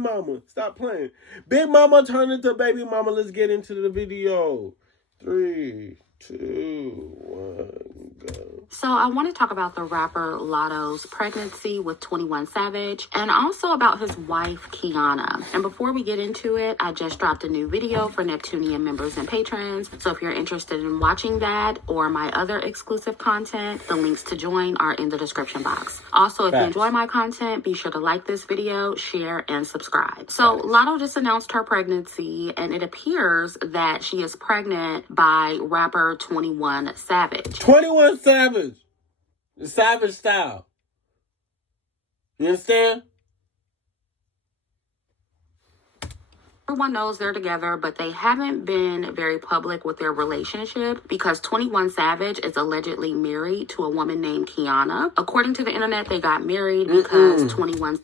mama. Stop playing. Big mama turned into baby mama. Let's get into the video. 3, 2, 1, go. So I want to talk about the rapper Latto's pregnancy with 21 Savage and also about his wife, Kiana. And before we get into it, I just dropped a new video for Neptunian members and patrons. So if you're interested in watching that or my other exclusive content, the links to join are in the description box. Also, if you enjoy my content, be sure to like this video, share, and subscribe. So Latto just announced her pregnancy, and it appears that she is pregnant by rapper 21 Savage. 21 Savage. The Savage style. You understand? Everyone knows they're together, but they haven't been very public with their relationship because 21 Savage is allegedly married to a woman named Kiana. According to the internet, they got married because 21...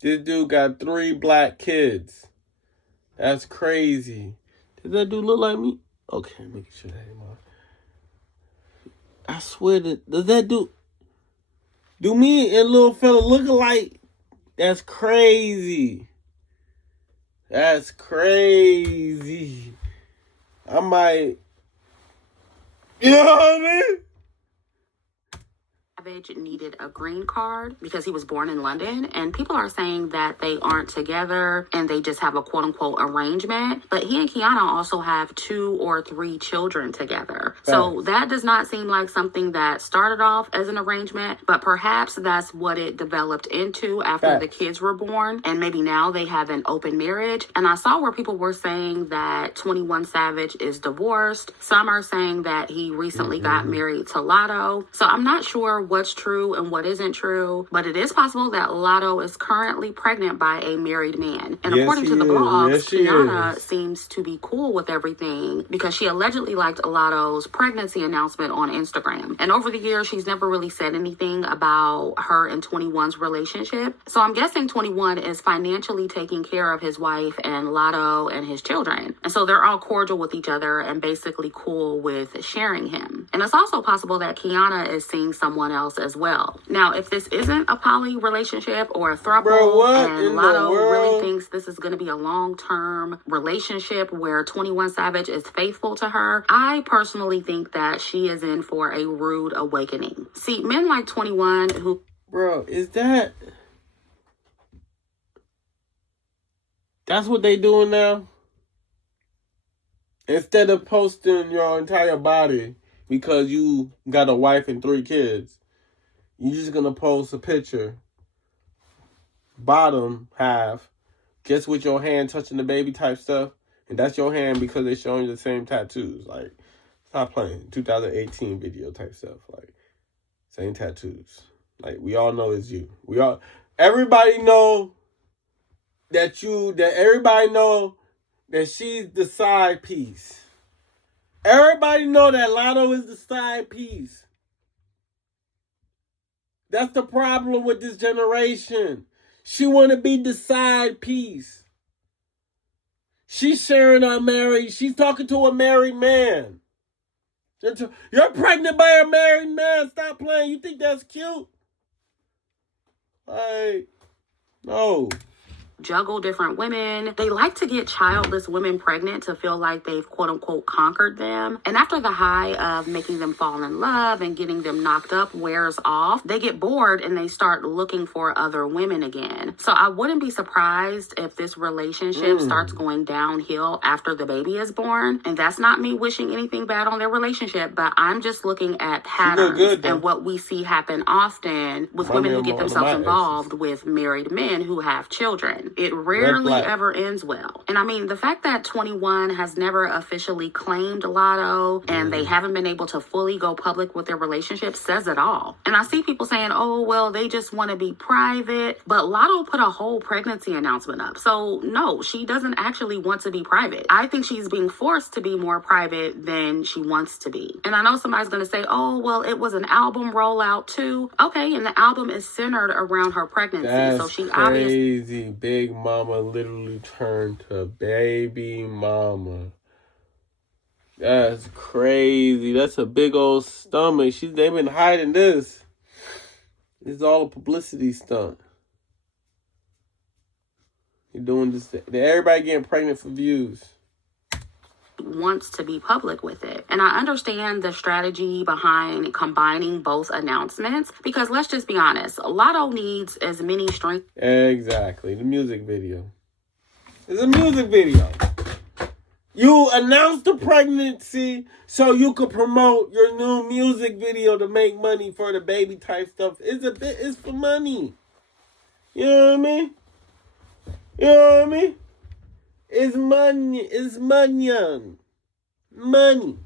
This dude got 3 black kids. That's crazy. Does that dude look like me? Okay, making sure that ain't mine. I swear does that do me and little fella look alike? That's crazy. That's crazy. I might, you know what I mean? Savage needed a green card because he was born in London, and people are saying that they aren't together and they just have a quote-unquote arrangement, but he and Kiana also have 2 or 3 children together. So that does not seem like something that started off as an arrangement, but perhaps that's what it developed into after the kids were born, and maybe now they have an open marriage. And I saw where people were saying that 21 Savage is divorced. Some are saying that he recently got married to Latto. So I'm not sure what's true and what isn't true, but it is possible that Latto is currently pregnant by a married man. And according to the blogs, Kiana seems to be cool with everything because she allegedly liked Latto's pregnancy announcement on Instagram. And over the years, she's never really said anything about her and 21's relationship. So I'm guessing 21 is financially taking care of his wife and Latto and his children. And so they're all cordial with each other and basically cool with sharing him. And it's also possible that Kiana is seeing someone else as well. Now, if this isn't a poly relationship or a throuple, and Latto really thinks this is going to be a long-term relationship where 21 Savage is faithful to her, I personally think that she is in for a rude awakening. See, men like 21 who... Bro, is that... That's what they doing now? Instead of posting your entire body because you got a wife and 3 kids, you're just going to post a picture, bottom half, just with your hand touching the baby type stuff. And that's your hand because they're showing you the same tattoos. Like, stop playing. 2018 video type stuff. Like, same tattoos. Like, we all know it's you. Everybody know everybody know that she's the side piece. Everybody know that Latto is the side piece. That's the problem with this generation. She want to be the side piece. She's sharing her marriage. She's talking to a married man. You're pregnant by a married man. Stop playing. You think that's cute? Like, no. Juggle different women. They like to get childless women pregnant to feel like they've quote unquote conquered them. And after the high of making them fall in love and getting them knocked up wears off, they get bored and they start looking for other women again. So I wouldn't be surprised if this relationship starts going downhill after the baby is born. And that's not me wishing anything bad on their relationship, but I'm just looking at patterns and what we see happen often with women who get themselves involved with married men who have children. It rarely ever ends well. And I mean, the fact that 21 has never officially claimed Latto and they haven't been able to fully go public with their relationship says it all. And I see people saying, oh, well, they just want to be private. But Latto put a whole pregnancy announcement up. So no, she doesn't actually want to be private. I think she's being forced to be more private than she wants to be. And I know somebody's going to say, oh, well, it was an album rollout too. Okay, and the album is centered around her pregnancy. That's so she crazy. Big mama literally turned to baby mama. That's crazy. That's a big old stomach. They've been hiding this. It's all a publicity stunt. You're doing this. Everybody getting pregnant for views. Wants to be public with it. And I understand the strategy behind combining both announcements because let's just be honest, Latto needs as many streams. Exactly. The music video. It's a music video. You announce the pregnancy so you could promote your new music video to make money for the baby type stuff. It's for money. You know what I mean? You know what I mean? It's money. It's money. Money.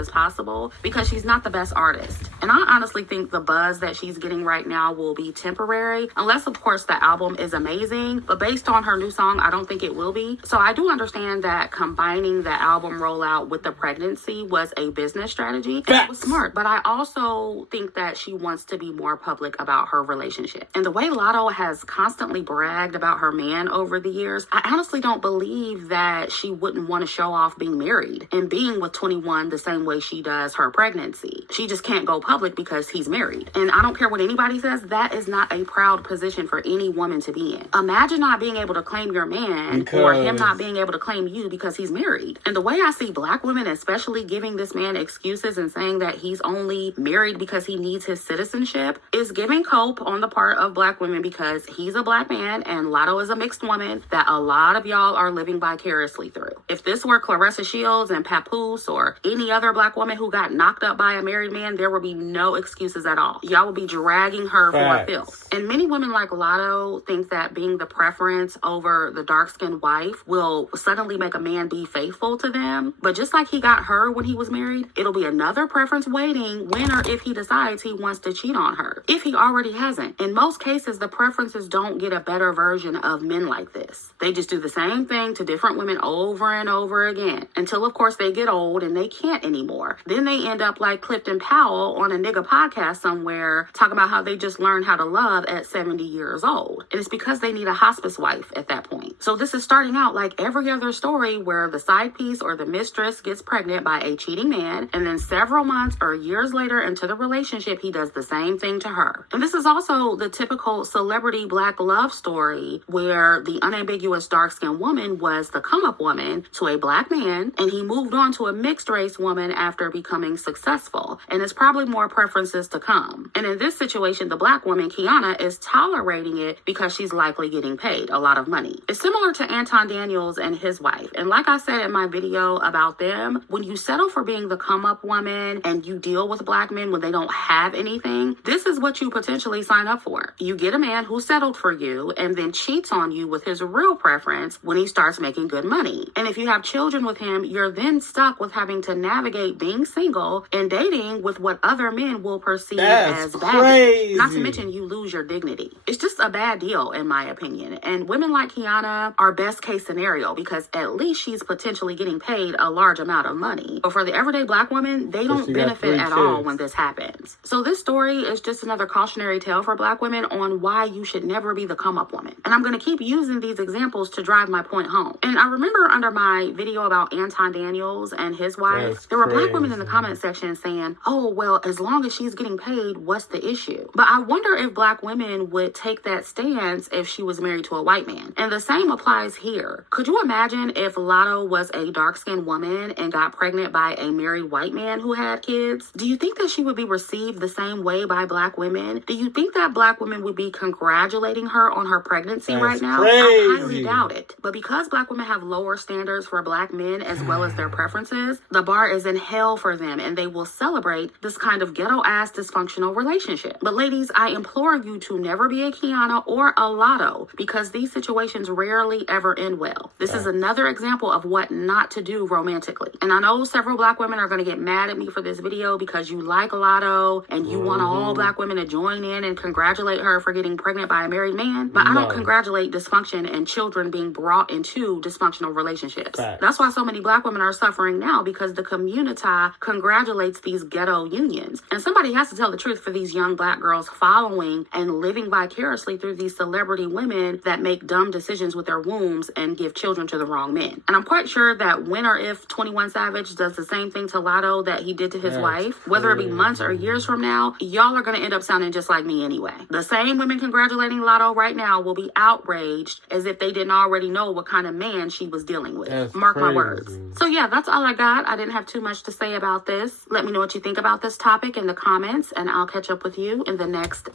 As possible because she's not the best artist. And I honestly think the buzz that she's getting right now will be temporary, unless of course the album is amazing, but based on her new song, I don't think it will be. So I do understand that combining the album rollout with the pregnancy was a business strategy. And it was smart, but I also think that she wants to be more public about her relationship. And the way Latto has constantly bragged about her man over the years, I honestly don't believe that she wouldn't want to show off being married and being with 21 the same way she does her pregnancy. She just can't go public because he's married. And I don't care what anybody says, that is not a proud position for any woman to be in. Imagine not being able to claim your man or him not being able to claim you because he's married. And the way I see black women especially giving this man excuses and saying that he's only married because he needs his citizenship is giving cope on the part of black women because he's a black man and Latto is a mixed woman that a lot of y'all are living vicariously through. If this were Clarissa Shields and Papoose or any other black woman who got knocked up by a married man, there would be no excuses at all. Y'all would be dragging her for filth. And many women like Latto think that being the preference over the dark-skinned wife will suddenly make a man be faithful to them. But just like he got her when he was married, it'll be another preference waiting when or if he decides he wants to cheat on her. If he already hasn't. In most cases, the preferences don't get a better version of men like this. They just do the same thing to different women over and over again until, of course, they get old and they can't anymore. Then they end up like Clifton Powell on a nigga podcast somewhere talking about how they just learned how to love at 70 years old. And it's because they need a hospice wife at that point. So this is starting out like every other story where the side piece or the mistress gets pregnant by a cheating man, and then several months or years later into the relationship, he does the same thing to her. And this is also the typical celebrity black love story where the unambiguous dark-skinned woman was the come-up woman to a black man, and he moved on to a mixed race woman after becoming successful, and it's probably more preferences to come. And in this situation, the black woman, Kiana, is tolerating it because she's likely getting paid a lot of money. It's similar to Anton Daniels and his wife. And like I said in my video about them, when you settle for being the come-up woman and you deal with black men when they don't have anything, this is what you potentially sign up for. You get a man who settled for you and then cheats on you with his real preference when he starts making good money. And if you have children with him, you're then stuck with having to navigate being single and dating with what other men will perceive as baggage. Not to mention you lose your dignity. It's just a bad deal in my opinion. And women like Kiana are best case scenario because at least she's potentially getting paid a large amount of money. But for the everyday black woman, they don't benefit at all when this happens. So this story is just another cautionary tale for black women on why you should never be the come up woman. And I'm going to keep using these examples to drive my point home. And I remember under my video about Anton Daniels and his wife, there were black women in the comment section saying, oh, well, as long as she's getting paid, what's the issue? But I wonder if black women would take that stance if she was married to a white man. And the same applies here. Could you imagine if Latto was a dark-skinned woman and got pregnant by a married white man who had kids? Do you think that she would be received the same way by black women? Do you think that black women would be congratulating her on her pregnancy right now? I highly doubt it. But because black women have lower standards for black men as well as their preferences, the bar is in hell for them and they will celebrate this kind of ghetto-ass dysfunctional relationship. But ladies, I implore you to never be a Kiana or a Latto because these situations rarely ever end well. This is another example of what not to do romantically. And I know several black women are going to get mad at me for this video because you like Latto and you want all black women to join in and congratulate her for getting pregnant by a married man. But I don't congratulate dysfunction and children being brought into dysfunctional relationships. That's why so many black women are suffering now because the community community congratulates these ghetto unions. And somebody has to tell the truth for these young Black girls following and living vicariously through these celebrity women that make dumb decisions with their wombs and give children to the wrong men. And I'm quite sure that when or if 21 Savage does the same thing to Latto that he did to his wife, whether it be months or years from now, y'all are going to end up sounding just like me anyway. The same women congratulating Latto right now will be outraged as if they didn't already know what kind of man she was dealing with. That's Mark crazy. my words. So yeah, that's all I got. I didn't have too much to say about this. Let me know what you think about this topic in the comments, and I'll catch up with you in the next.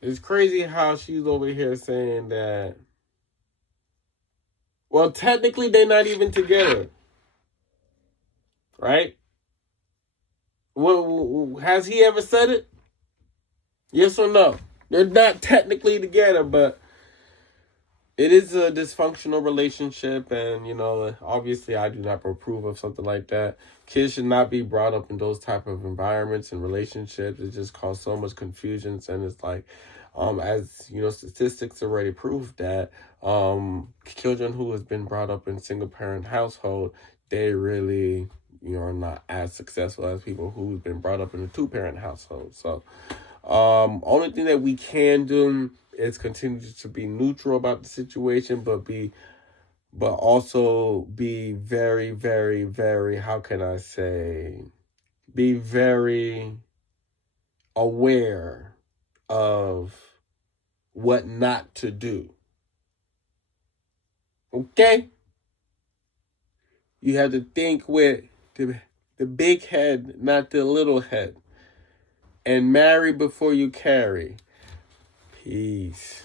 It's crazy how she's over here saying that. Well, technically, they're not even together. Right? Well, has he ever said it? Yes or no? They're not technically together, but it is a dysfunctional relationship, and, you know, obviously I do not approve of something like that. Kids should not be brought up in those type of environments and relationships. It just causes so much confusion, and it's like, as, you know, statistics already prove that children who has been brought up in single-parent household, they really, you know, are not as successful as people who've been brought up in a two-parent household. So, only thing that we can do is continue to be neutral about the situation, but also be very, very, very, how can I say, be very aware of what not to do. Okay? You have to think with the big head, not the little head. And marry before you carry. Peace.